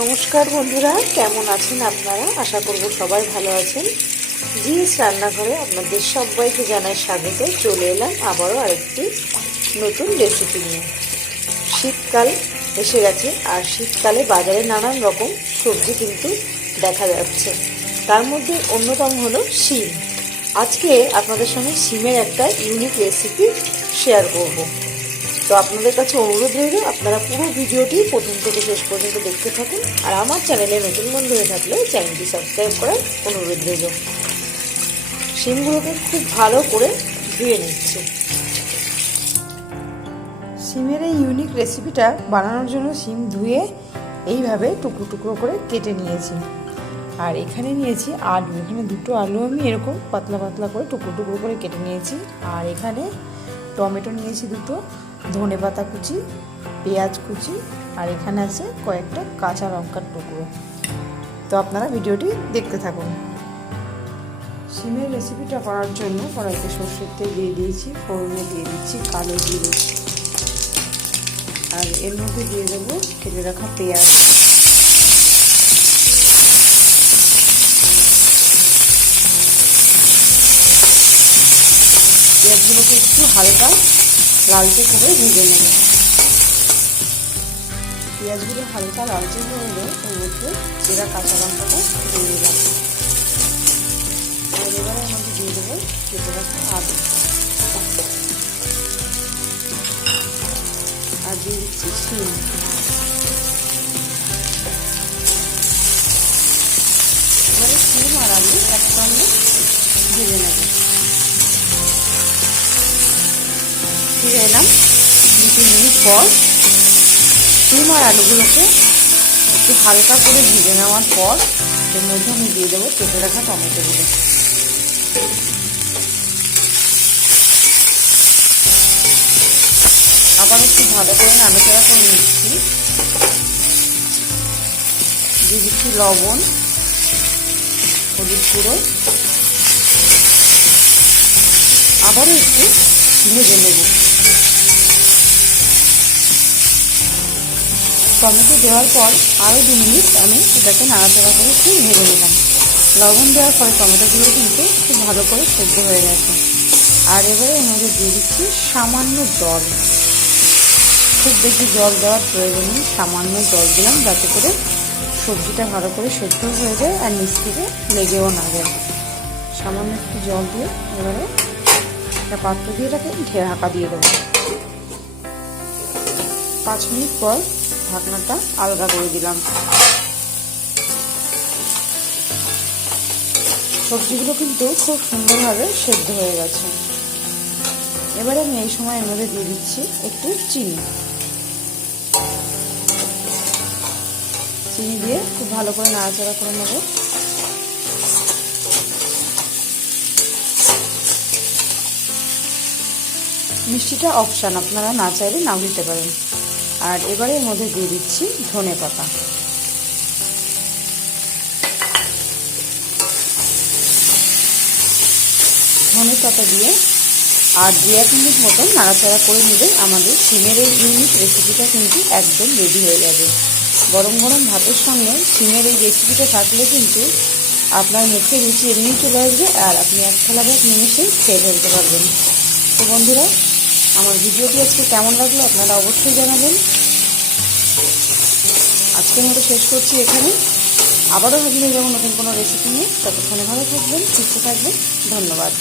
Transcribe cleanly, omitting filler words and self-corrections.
নমস্কার বন্ধুরা, কেমন আছেন আপনারা? আশা করব সবাই ভালো আছেন। জিএস রান্নাঘরে আপনাদের সবাইকে জানাই স্বাগত। চলে এলাম আবারও আরেকটি নতুন রেসিপি নিয়ে। শীতকাল এসে গেছে, আর শীতকালে বাজারে নানান রকম সবজি কিন্তু দেখা যাচ্ছে। তার মধ্যে অন্যতম হলো শিম। আজকে আপনাদের সঙ্গে শিমের একটা ইউনিক রেসিপি শেয়ার করব। তো আপনাদের কাছে অনুরোধ রইল, আপনারা পুরো ভিডিওটি প্রথম থেকে শেষ পর্যন্ত দেখতে থাকুন। আর আমার চ্যানেলে নতুন বন্ধু হয়ে থাকলে চ্যানেলটি সাবস্ক্রাইব করার অনুরোধ রইল। শিমগুলোকে খুব ভালো করে ধুয়ে নিচ্ছি। শিমের এই ইউনিক রেসিপিটা বানানোর জন্য শিম ধুয়ে এইভাবে টুকরো টুকরো করে কেটে নিয়েছি। আর এখানে নিয়েছি আলু। এখানে দুটো আলু আমি এরকম পাতলা পাতলা করে টুকরো টুকরো করে কেটে নিয়েছি। আর এখানে টমেটো নিয়েছি দুটো, ধনেপাতা কুচি, পেঁয়াজ কুচি, আর এখানে আছে কয়েকটা কাঁচা লঙ্কার টুকরো। তো আপনারা ভিডিওটি দেখতে থাকুন। শিমের রেসিপিটা করার জন্য কড়াইতে সরষের তেল দিয়ে দিয়েছি, ফোড়নে দিয়ে দিচ্ছি কালো জিরে, আর এর মধ্যে দিয়ে দেবো কেটে রাখা পেঁয়াজ। পেঁয়াজগুলোকে একটু হালকা লালচে করে ভেজে নেব। পেঁয়াজগুলো হালকা লালচে হয়ে গেলে এর মধ্যে চেরা কাঁচা লঙ্কাটা দিয়ে দিলাম। আর এবারে এর মধ্যে দিয়ে দেবো কেটে রাখা আলু, আর দিয়ে দিচ্ছি শিম। এবারে শিম আর আলু একসঙ্গে ভেজে নেব। ফিরে এলাম 2-3 মিনিট পর। শিম আর আলুগুলোকে একটু হালকা করে ভেজে নেওয়ার পর এর মধ্যে আমি দিয়ে দেবো কেটে রাখা টমেটোগুলো। আবার একটু ভালো করে নাড়াচাড়া করে নিচ্ছি। দিয়ে দিচ্ছি লবণ, হলুদ গুঁড়ো, আবারও একটু ভেজে নেব। টমেটো দেওয়ার পর আরও 2 মিনিট আমি এটাকে নাড়াচাড়া করে একটু ভেজে নিলাম। লবণ দেওয়ার পরে টমেটোগুলো কিন্তু খুব ভালো করে সেদ্ধ হয়ে গেছে। আর এবারে এর মধ্যে দিয়ে দিচ্ছি সামান্য জল। খুব বেশি জল দেওয়ার প্রয়োজন নেই, সামান্য জল দিলাম যাতে করে সবজিটা ভালো করে সেদ্ধ হয়ে যায় আর নিচ থেকে লেগেও না যায়। সামান্য একটু জল দিয়ে এবারে একটা পাত্র দিয়ে এটাকে ঢাকা দিয়ে দেবো। 5 মিনিট পর ঢাকনাটা আলগা করে দিলাম। সবজিগুলো কিন্তু খুব সুন্দরভাবে সেদ্ধ হয়ে গেছে। এবারে আমি এই সময় এর মধ্যে দিয়ে দিচ্ছি একটু চিনি। চিনি দিয়ে খুব ভালো করে নাড়াচাড়া করে নেব। মিষ্টিটা অপশান, আপনারা না চাইলে নাও দিতে পারেন। আর এবারে এর মধ্যে দিয়ে দিচ্ছি ধনেপাতা। ধনেপাতা দিয়ে আর 2-1 মিনিট মতন নাড়াচাড়া করে নিলে আমাদের শিমের এই ইউনিক রেসিপিটা কিন্তু একদম রেডি হয়ে যাবে। গরম গরম ভাতের সঙ্গে শিমের এই রেসিপিটা থাকলে কিন্তু আপনার মুখে রুচি এমনিই চলে আসবে, আর আপনি এক থালা ভাত নিমেষেই খেয়ে ফেলতে পারবেন। তো বন্ধুরা, আমার ভিডিওটি আজকে কেমন লাগলো আপনারা অবশ্যই জানাবেন। আজকের মতো শেষ করছি এখানে। আবারও হাজির হয়ে যাবো নতুন কোনো রেসিপি নিয়ে। ততক্ষণে ভালো থাকবেন, সুস্থ থাকবেন। ধন্যবাদ।